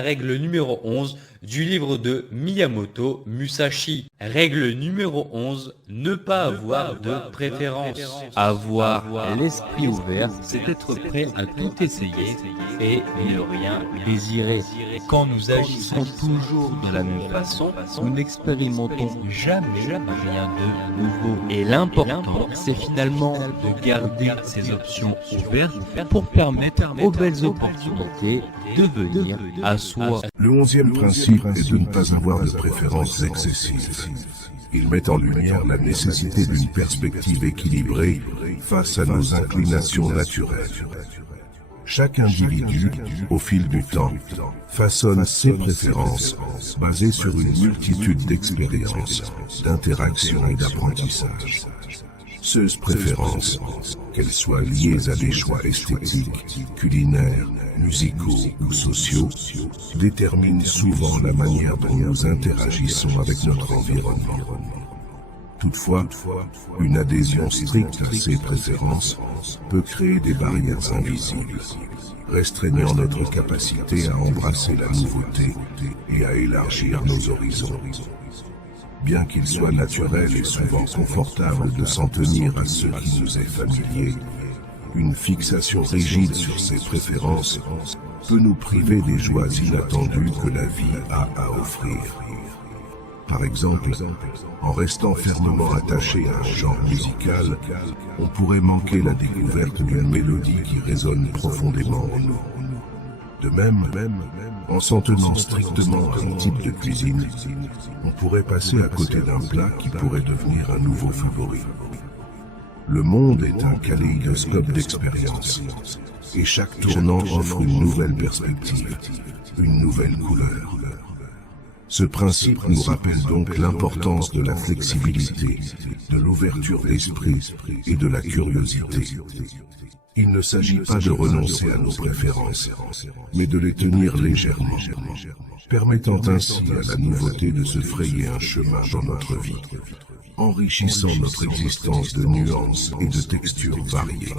Règle numéro 11 du livre de Miyamoto Musashi. Règle numéro 11, ne pas avoir de préférence. Avoir l'esprit ouvert, c'est être prêt à tout essayer et ne rien désirer. Quand nous agissons toujours de la même façon, nous n'expérimentons jamais rien de nouveau. Et l'important, c'est finalement de garder ces options ouvertes pour permettre aux belles opportunités de venir à soi. Le 11e principe est de ne pas avoir de préférences excessives. Il met en lumière la nécessité d'une perspective équilibrée face à nos inclinations naturelles. Chaque individu, au fil du temps, façonne ses préférences basées sur une multitude d'expériences, d'interactions et d'apprentissages. Ces préférences, qu'elles soient liées à des choix esthétiques, culinaires, musicaux ou sociaux, déterminent souvent la manière dont nous interagissons avec notre environnement. Toutefois, une adhésion stricte à ces préférences peut créer des barrières invisibles, restreignant notre capacité à embrasser la nouveauté et à élargir nos horizons. Bien qu'il soit naturel et souvent confortable de s'en tenir à ce qui nous est familier, une fixation rigide sur ses préférences peut nous priver des joies inattendues que la vie a à offrir. Par exemple, en restant fermement attaché à un genre musical, on pourrait manquer la découverte d'une mélodie qui résonne profondément en nous. De même, en s'en tenant strictement à un type de cuisine, on pourrait passer à côté d'un plat qui pourrait devenir un nouveau favori. Le monde est un kaléidoscope d'expériences, et chaque tournant offre une nouvelle perspective, une nouvelle couleur. Ce principe nous rappelle donc l'importance de la flexibilité, de l'ouverture d'esprit et de la curiosité. Il ne s'agit pas de renoncer à nos préférences, mais de les tenir légèrement, permettant ainsi à la nouveauté de se frayer un chemin dans notre vie, enrichissant notre existence de nuances et de textures variées.